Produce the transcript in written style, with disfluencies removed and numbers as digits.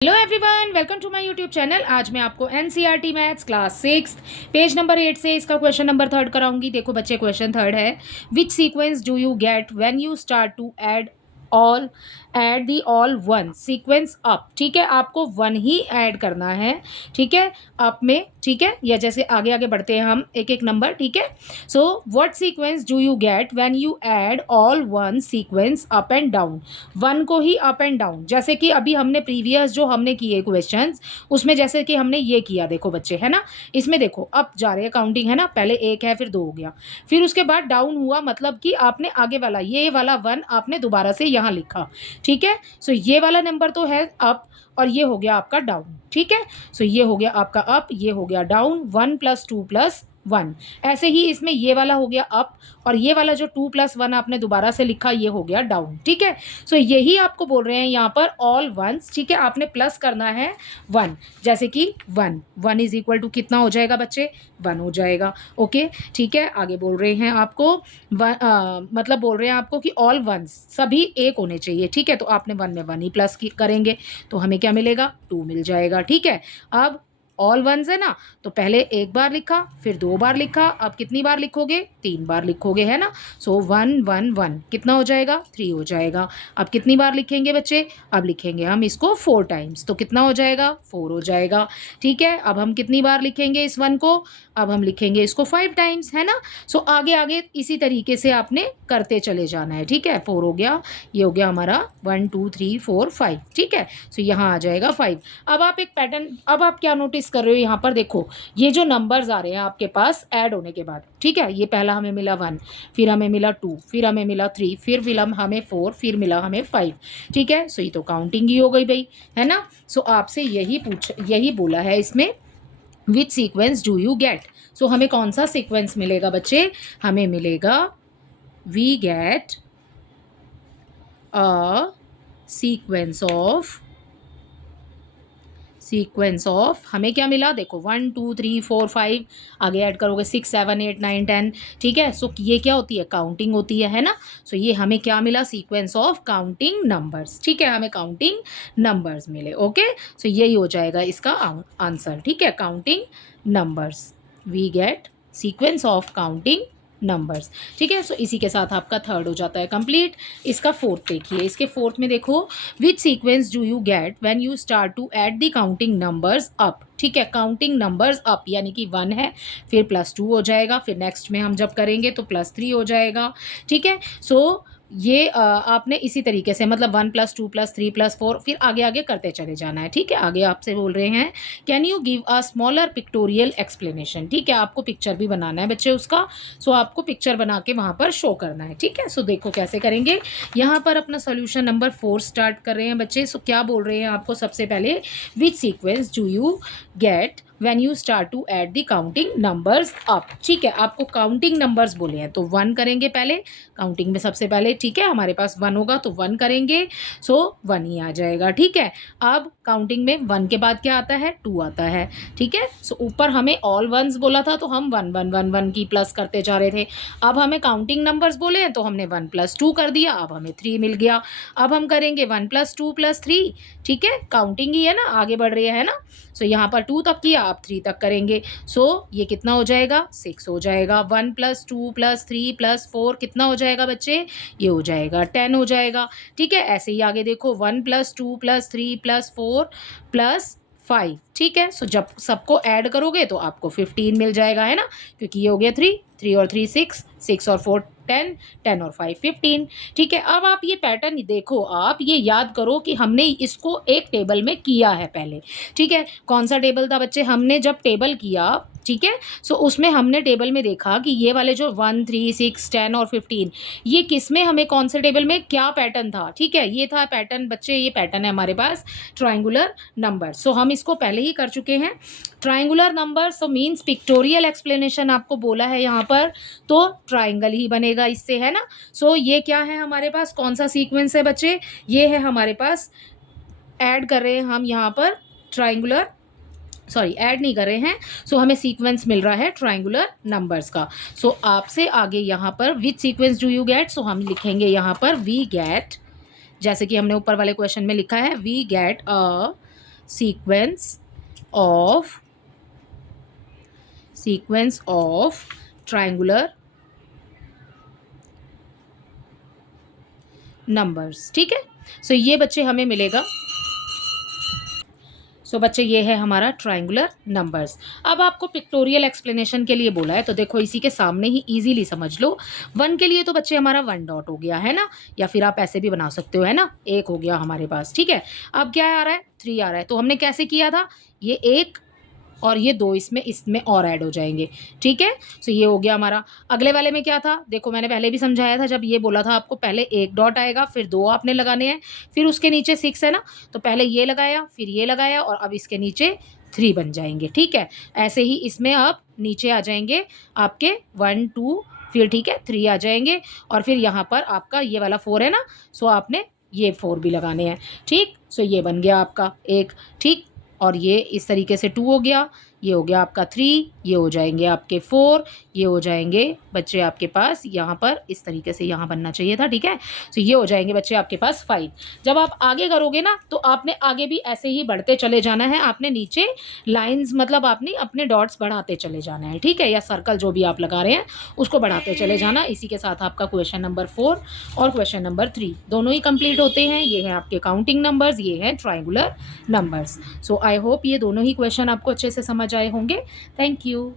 Hello everyone, welcome to my YouTube channel. आज मैं आपको NCERT maths class 6 page number 8 से इसका क्वेश्चन नंबर 3 कराऊंगी। देखो बच्चे, क्वेश्चन 3 है, which sequence do you get when you start to add the all one sequence up. ठीक है, आपको वन ही ऐड करना है। ठीक है, अप में। ठीक है, या जैसे आगे आगे बढ़ते हैं हम एक एक नंबर। ठीक है, so what sequence do you get when you add all one sequence up and down. One को ही अप एंड डाउन, जैसे कि अभी हमने प्रीवियस जो हमने किए क्वेश्चंस, उसमें जैसे कि हमने ये किया, देखो बच्चे, है ना। इसमें देखो अप जा रहे हैं, काउंटिंग है ना, पहले एक है फिर दो हो गया, फिर उसके बाद डाउन हुआ, मतलब कि आपने आगे वाला ये वाला वन आपने दोबारा से यहाँ लिखा। ठीक है, सो ये वाला नंबर तो है अप और ये हो गया आपका डाउन। ठीक है, सो ये हो गया आपका अप, ये हो गया डाउन, 1 + 2 + 1। ऐसे ही इसमें ये वाला हो गया अप और ये वाला जो 2 + 1 आपने दोबारा से लिखा, ये हो गया डाउन। ठीक है, सो यही आपको बोल रहे हैं यहाँ पर ऑल वंस। ठीक है, आपने प्लस करना है 1, जैसे कि 1 इज इक्वल टू कितना हो जाएगा बच्चे, 1 हो जाएगा। ओके, ठीक है, आगे बोल रहे हैं आपको मतलब बोल रहे हैं आपको कि ऑल वंस सभी एक होने चाहिए। ठीक है, तो आपने 1 में 1 ही प्लस करेंगे तो हमें क्या मिलेगा, 2 मिल जाएगा। ठीक है, अब ऑल वंस है ना, तो पहले एक बार लिखा फिर 2 बार लिखा, अब कितनी बार लिखोगे, 3 बार लिखोगे, है ना। सो 1 1 1 कितना हो जाएगा, 3 हो जाएगा। अब कितनी बार लिखेंगे बच्चे, अब लिखेंगे हम इसको 4 टाइम्स, तो कितना हो जाएगा, 4 हो जाएगा। ठीक है, अब हम कितनी बार लिखेंगे इस 1 को, अब हम लिखेंगे इसको 5 टाइम्स, है ना। सो आगे आगे इसी तरीके से आपने करते चले जाना है। ठीक है, 4 हो गया, ये हो गया हमारा 1 2 3 4 5। ठीक है, सो यहाँ आ जाएगा 5। अब आप एक पैटर्न, अब आप क्या नोटिस कर रहे हो यहाँ पर, देखो ये जो नंबर्स आ रहे हैं आपके पास ऐड होने के बाद। ठीक है, ये पहला हमें मिला 1, फिर हमें मिला 2, फिर हमें मिला 3, फिर मिला हमें 4, फिर मिला हमें 5। ठीक है, सो ये तो काउंटिंग ही हो गई भाई, है ना। सो आपसे यही बोला है इसमें, which sequence do you get. So हमें कौन सा सीक्वेंस मिलेगा बच्चे, हमें मिलेगा we get a sequence of हमें क्या मिला, देखो 1 2 3 4 5, आगे ऐड करोगे 6 7 8 9 10। ठीक है, सो ये क्या होती है, काउंटिंग होती है ना। सो ये हमें क्या मिला, सीक्वेंस ऑफ काउंटिंग नंबर्स। ठीक है, हमें काउंटिंग नंबर्स मिले। ओके, सो यही हो जाएगा इसका आंसर। ठीक है, counting numbers, we get sequence of counting numbers. ठीक है, सो इसी के साथ आपका 3 हो जाता है कंप्लीट। इसका 4 देखिए, इसके 4 में देखो, which sequence do you get when you start to add the counting numbers up. ठीक है, काउंटिंग नंबर्स अप यानी कि 1 है, फिर +2 हो जाएगा, फिर नेक्स्ट में हम जब करेंगे तो +3 हो जाएगा। ठीक है, सो ये आपने इसी तरीके से, मतलब 1 + 2 + 3 + 4, फिर आगे आगे करते चले जाना है। ठीक है, आगे आपसे बोल रहे हैं, can you give a smaller pictorial explanation. ठीक है, आपको पिक्चर भी बनाना है बच्चे उसका, सो आपको पिक्चर बना के वहाँ पर शो करना है। ठीक है, सो देखो कैसे करेंगे। यहाँ पर अपना सोल्यूशन नंबर 4 स्टार्ट कर रहे हैं बच्चे। सो क्या बोल रहे हैं आपको, सबसे पहले, which sequence do you get when you start to add the counting numbers up. ठीक है, आपको काउंटिंग नंबर्स बोले हैं तो 1 करेंगे पहले, काउंटिंग में सबसे पहले। ठीक है, हमारे पास 1 होगा तो 1 करेंगे, सो 1 ही आ जाएगा। ठीक है, अब काउंटिंग में 1 के बाद क्या आता है, 2 आता है। ठीक है, सो ऊपर हमें ऑल वंस बोला था तो हम 1 1 1 1 की प्लस करते जा रहे थे। अब हमें काउंटिंग नंबर्स बोले हैं तो हमने 1 + 2 कर दिया, अब हमें 3 मिल गया। अब हम करेंगे 1 + 2 + 3। ठीक है, काउंटिंग ही है ना, आगे बढ़ रही है ना। सो यहाँ पर 2 तक किया, आप 3 तक करेंगे। सो ये कितना हो जाएगा, 6 हो जाएगा। 1 + 2 + 3 + 4 कितना हो जाएगा बच्चे, ये हो जाएगा 10 हो जाएगा। ठीक है, ऐसे ही आगे देखो, 1 + 2 + 3 + 4 + 5। ठीक है, सो जब सबको ऐड करोगे तो आपको 15 मिल जाएगा, है ना, क्योंकि ये हो गया 3 3 और 3 6 6 और 4 10 10 और 5 15। ठीक है, अब आप ये पैटर्न देखो, आप ये याद करो कि हमने इसको एक टेबल में किया है पहले। ठीक है, कौन सा टेबल था बच्चे, हमने जब टेबल किया, ठीक है, सो उसमें हमने टेबल में देखा कि ये वाले जो 1 3 6 10 और 15, ये किस में, हमें कौन से टेबल में क्या पैटर्न था। ठीक है, ये था पैटर्न बच्चे, ये पैटर्न है हमारे पास ट्राइंगुलर नंबर। सो हम इसको पहले ही कर चुके हैं, triangular number. So means pictorial explanation आपको बोला है यहाँ पर, तो ट्राइंगल ही बनेगा इससे, है ना। सो ये क्या है हमारे पास, कौन सा सीक्वेंस है बच्चे, ये है हमारे पास, ऐड कर रहे हैं हम यहाँ पर ट्राइंगुलर, सॉरी ऐड नहीं कर रहे हैं। सो हमें सीक्वेंस मिल रहा है ट्राइंगुलर नंबर्स का। सो आपसे आगे यहाँ पर which sequence do you get, so हम लिखेंगे यहाँ पर वी गेट, जैसे कि हमने ऊपर वाले क्वेश्चन में लिखा है, we get a sequence of triangular numbers. ठीक है, सो ये बच्चे हमें मिलेगा। सो बच्चे ये है हमारा ट्रायंगुलर नंबर्स। अब आपको पिक्टोरियल एक्सप्लेनेशन के लिए बोला है, तो देखो इसी के सामने ही इजीली समझ लो। 1 के लिए तो बच्चे हमारा 1 डॉट हो गया है ना, या फिर आप ऐसे भी बना सकते हो, है ना, 1 हो गया हमारे पास। ठीक है, अब क्या आ रहा है, 3 आ रहा है, तो हमने कैसे किया था, ये 1 और ये 2 इसमें और ऐड हो जाएंगे। ठीक है, सो ये हो गया हमारा। अगले वाले में क्या था, देखो मैंने पहले भी समझाया था, जब ये बोला था आपको, पहले 1 डॉट आएगा, फिर 2 आपने लगाने हैं, फिर उसके नीचे 6 है ना, तो पहले ये लगाया, फिर ये लगाया, और अब इसके नीचे 3 बन जाएंगे। ठीक है, ऐसे ही इसमें अब नीचे आ जाएंगे आपके 1 2, फिर ठीक है 3 आ जाएंगे, और फिर यहाँ पर आपका ये वाला 4 है ना, सो आपने ये 4 भी लगाने हैं। ठीक, सो ये बन गया आपका 1। ठीक, और ये इस तरीके से 2 हो गया, ये हो गया आपका 3, ये हो जाएंगे आपके 4, ये हो जाएंगे बच्चे आपके पास यहाँ पर इस तरीके से यहाँ बनना चाहिए था। ठीक है, तो ये हो जाएंगे बच्चे आपके पास 5। जब आप आगे करोगे ना, तो आपने आगे भी ऐसे ही बढ़ते चले जाना है, आपने नीचे लाइंस मतलब आपने अपने डॉट्स बढ़ाते चले जाना है। ठीक है, या सर्कल जो भी आप लगा रहे हैं उसको बढ़ाते चले जाना। इसी के साथ आपका क्वेश्चन नंबर 4 और क्वेश्चन नंबर 3 दोनों ही कंप्लीट होते हैं। ये हैं आपके काउंटिंग नंबर्स, ये हैं triangular numbers. So I hope ये दोनों ही क्वेश्चन आपको अच्छे से समझ आए होंगे। Thank you.